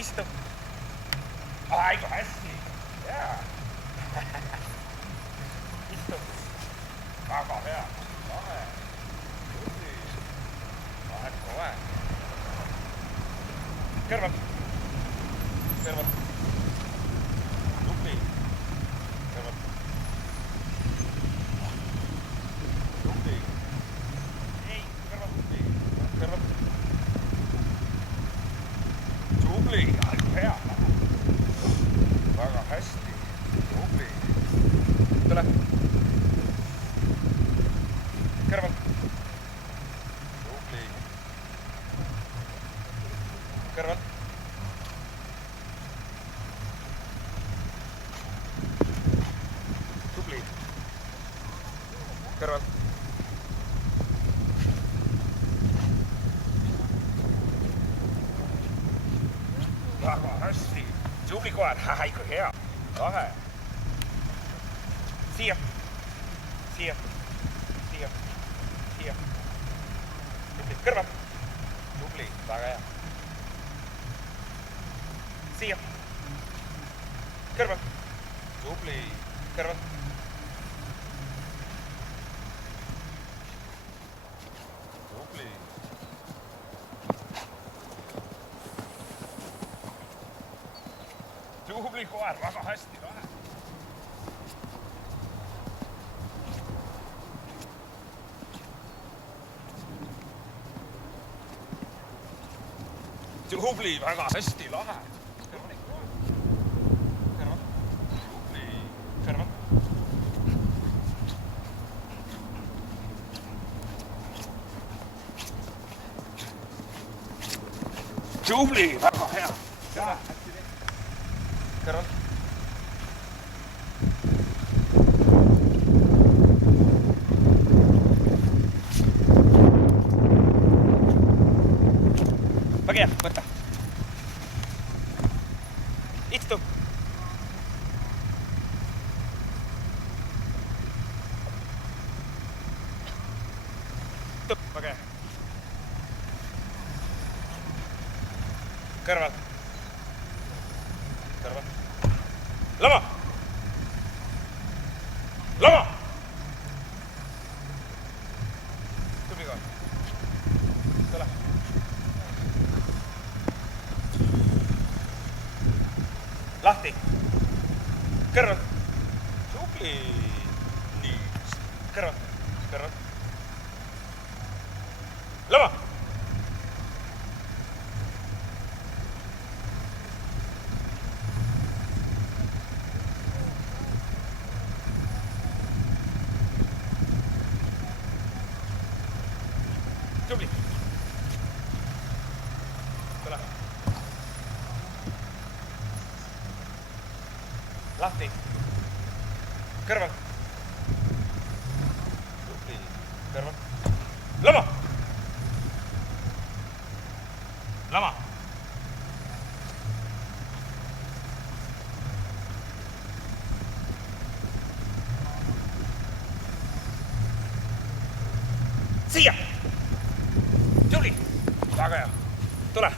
istu. Aiku hästi. Jaa. Istu. Väga hea. Lahe. Tubli. Lahe kohe. Kõrval. Kõrval. Tubli. Kõrval. Tubli. Ei, kõrval. Kõrval. Tubli. Aiku hea. Väga hästi. Tubli. Tule. Kõrval. Tubli. Kõrval. Tubli. Kõrval. Väga hästi. Tubli koer. Aiku hea. Lahe. Siia. Siia. Siia. Siia. Tubli. Kõrval. Tubli. Väga hea. Siia. Kõrval. Tubli. Kõrval. Tubli. Tubli koer. Väga hästi. Lahe. Tubli, väga hästi, lahe. Kõrval. Kõrval. Tubli. Kõrval. Tubli, väga hea. Kõrval. Väga hea, võta. Istu. Väga hea. Kõrval. Kõrval. Lama. Lama. Tubli koer. Tule. Lahti. Kõrval. Tubli. Nii. Kõrval. Kõrval. Lama. Tubli. Tule. Lahti. Kõrval. Tubli. Kõrval. Lama. Lama. Siia. Tubli. Väga hea. Tule.